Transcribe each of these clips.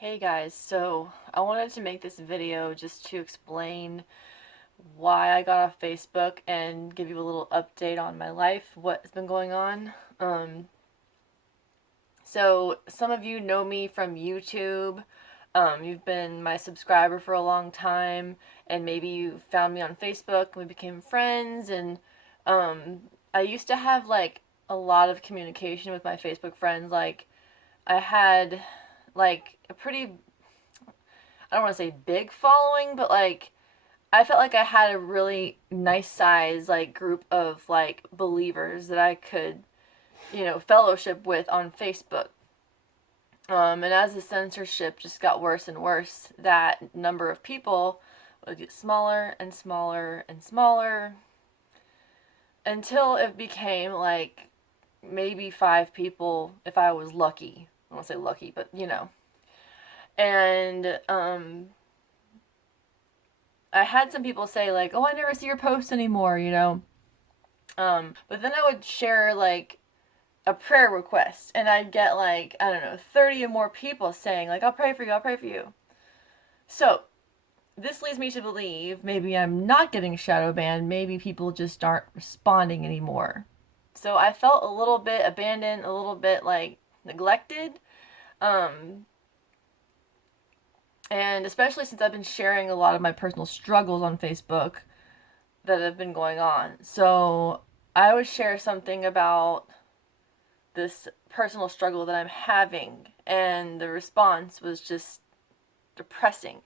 Hey guys, so I wanted to make this video just to explain why I got off Facebook and give you a little update on my life, what's been going on. So some of you know me from YouTube. You've been my subscriber for a long time, and maybe you found me on Facebook and we became friends. And I used to have like a lot of communication with my Facebook friends. Like I had like a pretty, I don't want to say big following, but like I felt like I had a really nice size like group of like believers that I could, fellowship with on Facebook. And as the censorship just got worse and worse, that number of people would get smaller and smaller and smaller until it became like maybe 5 people if I was lucky. I won't say lucky, but And I had some people say like, "Oh, I never see your posts anymore." But then I would share like a prayer request, and I'd get like I don't know, 30 or more people saying like, "I'll pray for you. I'll pray for you." So this leads me to believe maybe I'm not getting shadow banned. Maybe people just aren't responding anymore. So I felt a little bit abandoned, a little bit like neglected. Um, and especially since I've been sharing a lot of my personal struggles on Facebook that have been going on. So I would share something about this personal struggle that I'm having, and the response was just depressing.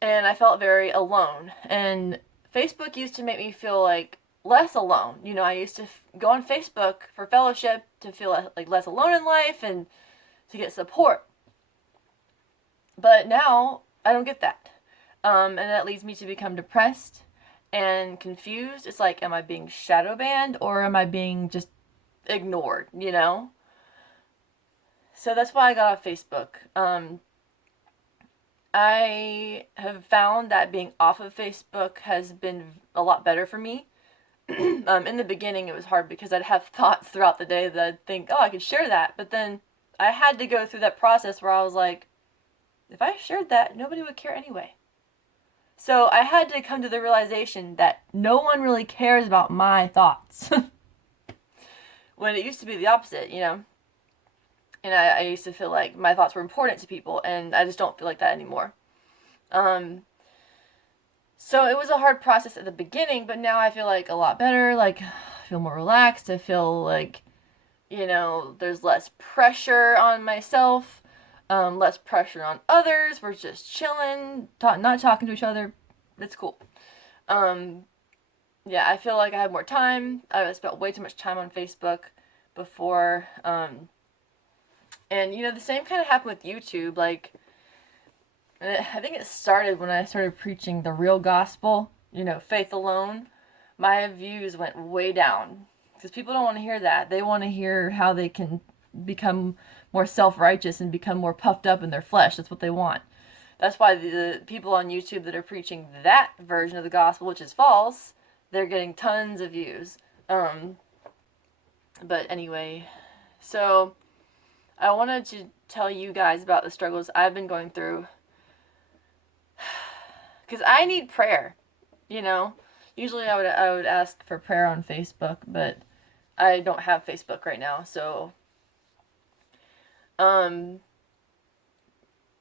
And I felt very alone. And Facebook used to make me feel like less alone. I used to go on Facebook for fellowship to feel like less alone in life and to get support. But now I don't get that. And that leads me to become depressed and confused. It's like, am I being shadow banned or am I being just ignored? So that's why I got off Facebook. I have found that being off of Facebook has been a lot better for me. In the beginning, it was hard because I'd have thoughts throughout the day that I'd think, oh, I could share that. But then I had to go through that process where I was like, if I shared that, nobody would care anyway. So I had to come to the realization that no one really cares about my thoughts. When it used to be the opposite. And I used to feel like my thoughts were important to people, and I just don't feel like that anymore. Um, so it was a hard process at the beginning, but now I feel like a lot better. Like, I feel more relaxed. I feel like, there's less pressure on myself, less pressure on others. We're just chilling, not talking to each other. It's cool. Um, yeah, I feel like I have more time. I spent way too much time on Facebook before. And the same kind of happened with YouTube. Like, I think it started when I started preaching the real gospel, faith alone. My views went way down because people don't want to hear that. They want to hear how they can become more self-righteous and become more puffed up in their flesh. That's what they want. That's why the people on YouTube that are preaching that version of the gospel, which is false, they're getting tons of views. But anyway, so I wanted to tell you guys about the struggles I've been going through because I need prayer. You know, Usually I would ask for prayer on Facebook, but I don't have Facebook right now, so um,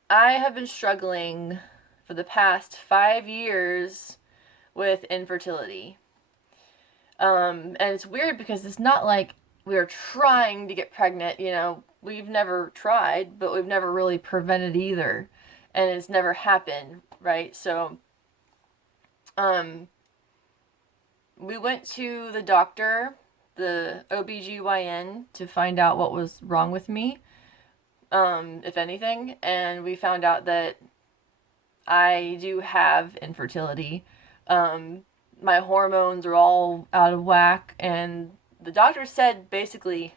I have been struggling for the past 5 years with infertility. And it's weird because it's not like we are trying to get pregnant. We've never tried, but we've never really prevented either, and it's never happened, right? So, um, we went to the doctor, the OBGYN, to find out what was wrong with me, if anything, and we found out that I do have infertility. My hormones are all out of whack, and the doctor said basically,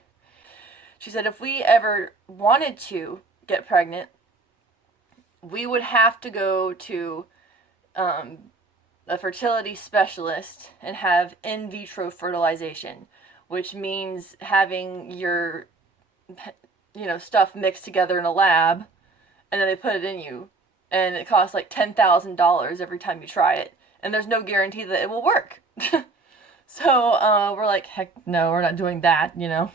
she said if we ever wanted to get pregnant, we would have to go to um, a fertility specialist and have in vitro fertilization, which means having your stuff mixed together in a lab and then they put it in you, and it costs like $10,000 every time you try it, and there's no guarantee that it will work. So we're like, heck no, we're not doing that, you know.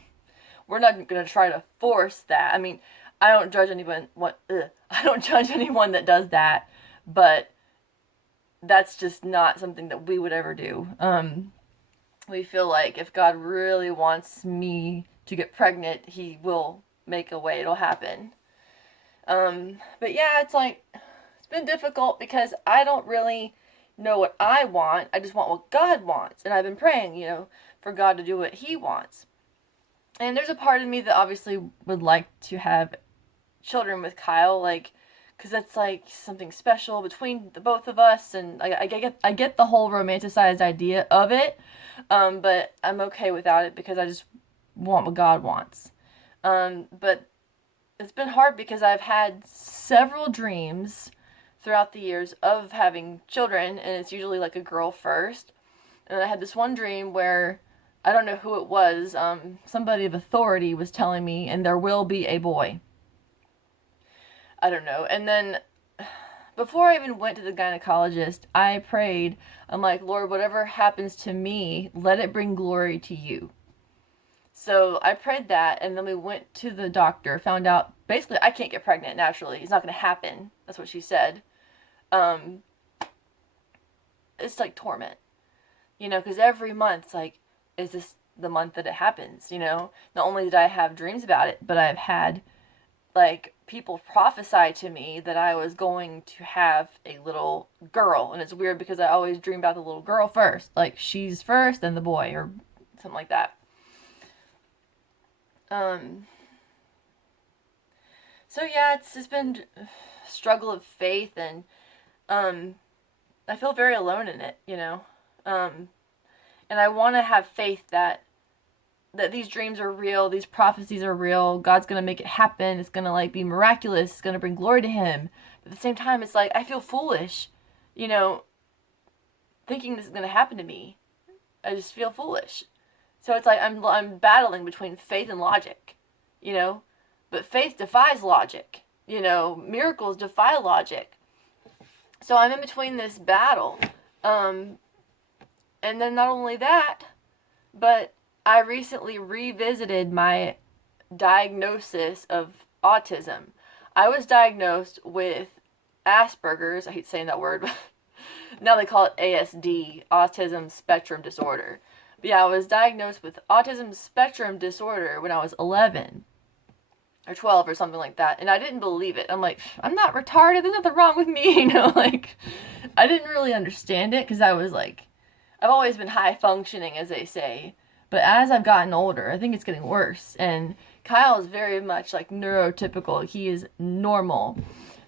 We're not gonna try to force that. I mean, I don't judge anyone. I don't judge anyone that does that, but that's just not something that we would ever do. We feel like if God really wants me to get pregnant, He will make a way. It'll happen. But yeah, it's like, it's been difficult because I don't really know what I want. I just want what God wants. And I've been praying, you know, for God to do what He wants. And there's a part of me that obviously would like to have children with Kyle, like, because that's like something special between the both of us, and I get the whole romanticized idea of it, but I'm okay without it because I just want what God wants. But it's been hard because I've had several dreams throughout the years of having children, and it's usually like a girl first. And I had this one dream where I don't know who it was, somebody of authority was telling me, and there will be a boy. I don't know. And then before I even went to the gynecologist, I prayed. I'm like, Lord, whatever happens to me, let it bring glory to you. So I prayed that, and then we went to the doctor, found out basically I can't get pregnant naturally. It's not going to happen. That's what she said. It's like torment, you know, because every month it's like, is this the month that it happens, you know? Not only did I have dreams about it, but I've had like people prophesy to me that I was going to have a little girl. And it's weird because I always dream about the little girl first, like she's first then the boy or something like that. So yeah, it's just been a struggle of faith, and I feel very alone in it, you know. And I want to have faith that these dreams are real, these prophecies are real, God's going to make it happen, it's going to like be miraculous, it's going to bring glory to Him. But at the same time, it's like I feel foolish, you know, thinking this is going to happen to me. I just feel foolish. So it's like I'm battling between faith and logic, you know. But faith defies logic, you know. Miracles defy logic. So I'm in between this battle. And then not only that, but I recently revisited my diagnosis of autism. I was diagnosed with Asperger's. I hate saying that word, but now they call it ASD, Autism Spectrum Disorder. But yeah, I was diagnosed with Autism Spectrum Disorder when I was 11 or 12 or something like that. And I didn't believe it. I'm like, I'm not retarded. There's nothing wrong with me. You know, like, I didn't really understand it because I was like, I've always been high functioning, as they say. But as I've gotten older, I think it's getting worse. And Kyle is very much like neurotypical. He is normal.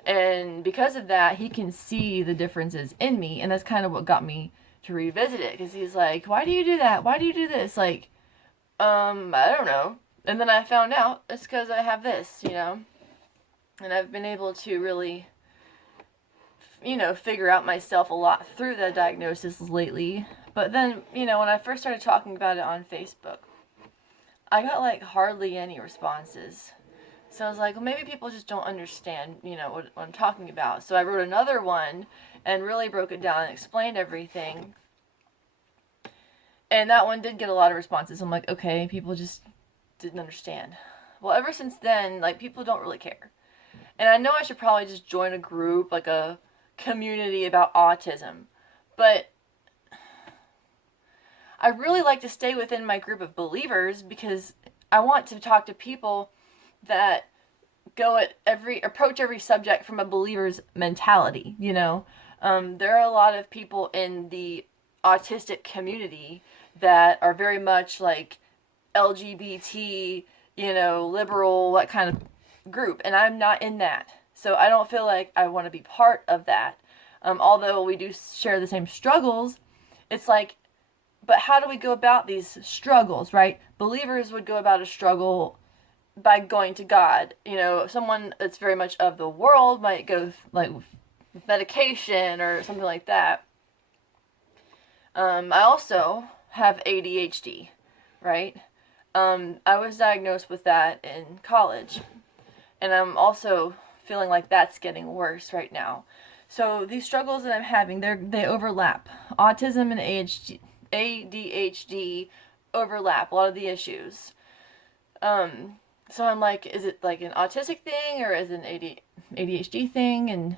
And because of that, he can see the differences in me. And that's kind of what got me to revisit it. Because he's like, why do you do that? Why do you do this? Like, I don't know. And then I found out it's because I have this, you know. And I've been able to really, you know, figure out myself a lot through the diagnosis lately. But then, you know, when I first started talking about it on Facebook, I got like hardly any responses. So I was like, well, maybe people just don't understand, you know, what I'm talking about. So I wrote another one and really broke it down and explained everything. And that one did get a lot of responses. I'm like, okay, people just didn't understand. Well, ever since then, like, people don't really care. And I know I should probably just join a group, like a community about autism. But I really like to stay within my group of believers because I want to talk to people that approach every subject from a believer's mentality, you know. There are a lot of people in the autistic community that are very much like LGBT, you know, liberal, that kind of group, and I'm not in that. So I don't feel like I want to be part of that. Although we do share the same struggles, it's like, but how do we go about these struggles, right? Believers would go about a struggle by going to God. You know, someone that's very much of the world might go like with medication or something like that. I also have ADHD, right? I was diagnosed with that in college. And I'm also feeling like that's getting worse right now. So these struggles that I'm having, they overlap. Autism and ADHD overlap a lot of the issues. So I'm like, is it like an autistic thing or is it an ADHD thing? And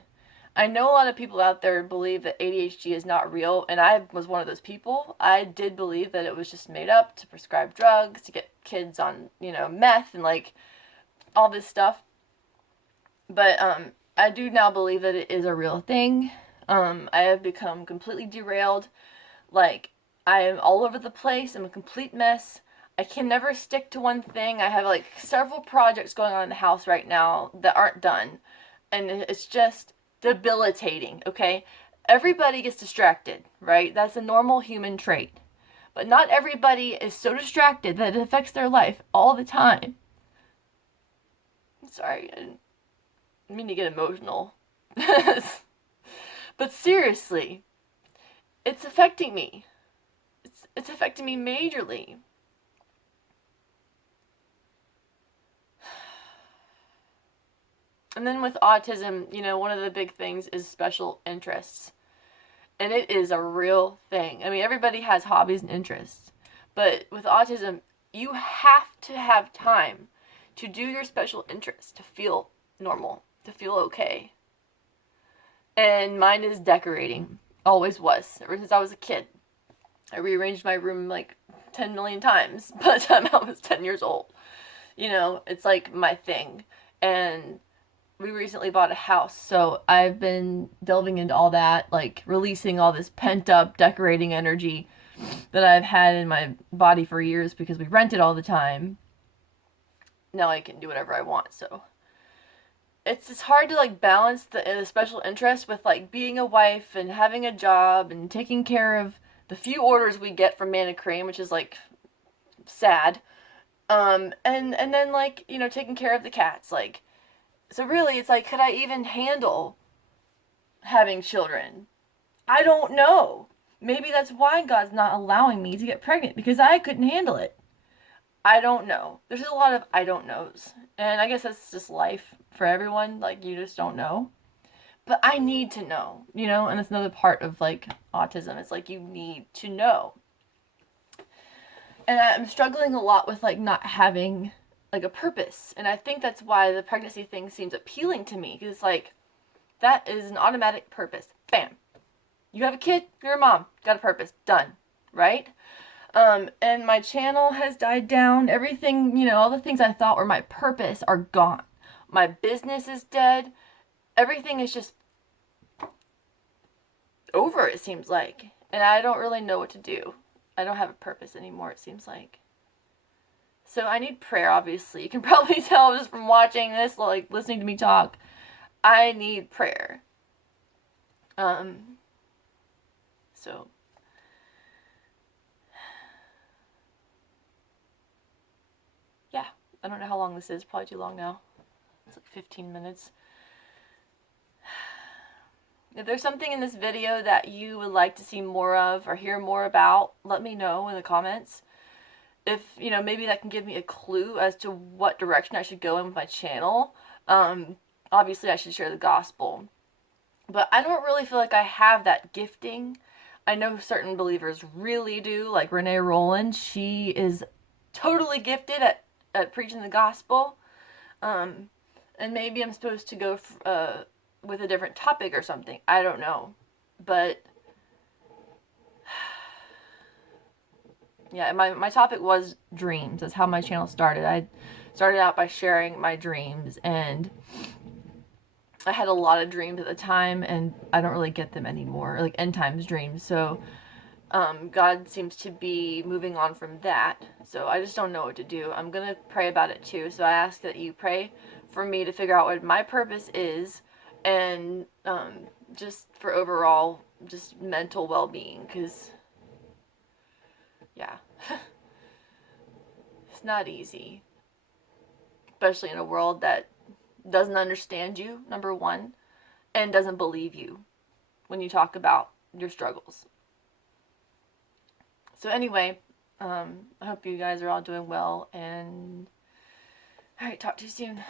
I know a lot of people out there believe that ADHD is not real, and I was one of those people. I did believe that it was just made up to prescribe drugs, to get kids on, meth and like all this stuff. But I do now believe that it is a real thing. I have become completely derailed. Like, I am all over the place. I'm a complete mess. I can never stick to one thing. I have like several projects going on in the house right now that aren't done. And it's just debilitating, okay? Everybody gets distracted, right? That's a normal human trait. But not everybody is so distracted that it affects their life all the time. I'm sorry, I didn't mean to get emotional. But seriously, it's affecting me. It's affecting me majorly. And then with autism, one of the big things is special interests. And it is a real thing. I mean, everybody has hobbies and interests. But with autism, you have to have time to do your special interests to feel normal, to feel okay. And mine is decorating. Always was, ever since I was a kid. I rearranged my room like 10 million times by the time I was 10 years old. It's like my thing. And we recently bought a house, so I've been delving into all that, like releasing all this pent up decorating energy that I've had in my body for years because we rented all the time. Now I can do whatever I want, so it's hard to like balance the special interest with like being a wife and having a job and taking care of the few orders we get from Mana Cream, which is like sad. And then like, taking care of the cats, like. So really, it's like, could I even handle having children? I don't know. Maybe that's why God's not allowing me to get pregnant, because I couldn't handle it. I don't know. There's a lot of I don't knows. And I guess that's just life for everyone. Like, you just don't know. But I need to know, and it's another part of like autism. It's like you need to know. And I'm struggling a lot with like not having like a purpose. And I think that's why the pregnancy thing seems appealing to me. Because it's like, that is an automatic purpose. Bam. You have a kid, you're a mom. Got a purpose. Done. Right? And my channel has died down. Everything, all the things I thought were my purpose are gone. My business is dead. Everything is just over, it seems like. And I don't really know what to do. I don't have a purpose anymore, it seems like. So I need prayer, obviously. You can probably tell just from watching this, like listening to me talk. I need prayer. So yeah, I don't know how long this is. Probably too long now. It's like 15 minutes. If there's something in this video that you would like to see more of or hear more about, let me know in the comments. If, maybe that can give me a clue as to what direction I should go in with my channel. Obviously, I should share the gospel. But I don't really feel like I have that gifting. I know certain believers really do, like Renee Roland. She is totally gifted at preaching the gospel. And maybe I'm supposed to go with a different topic or something. I don't know. But yeah, my topic was dreams. That's how my channel started. I started out by sharing my dreams, and I had a lot of dreams at the time, and I don't really get them anymore, like end times dreams. So God seems to be moving on from that. So I just don't know what to do. I'm going to pray about it too. So I ask that you pray for me to figure out what my purpose is, and just for overall just mental well-being, because yeah, it's not easy, especially in a world that doesn't understand you, number one, and doesn't believe you when you talk about your struggles. So anyway, I hope you guys are all doing well, and all right, talk to you soon.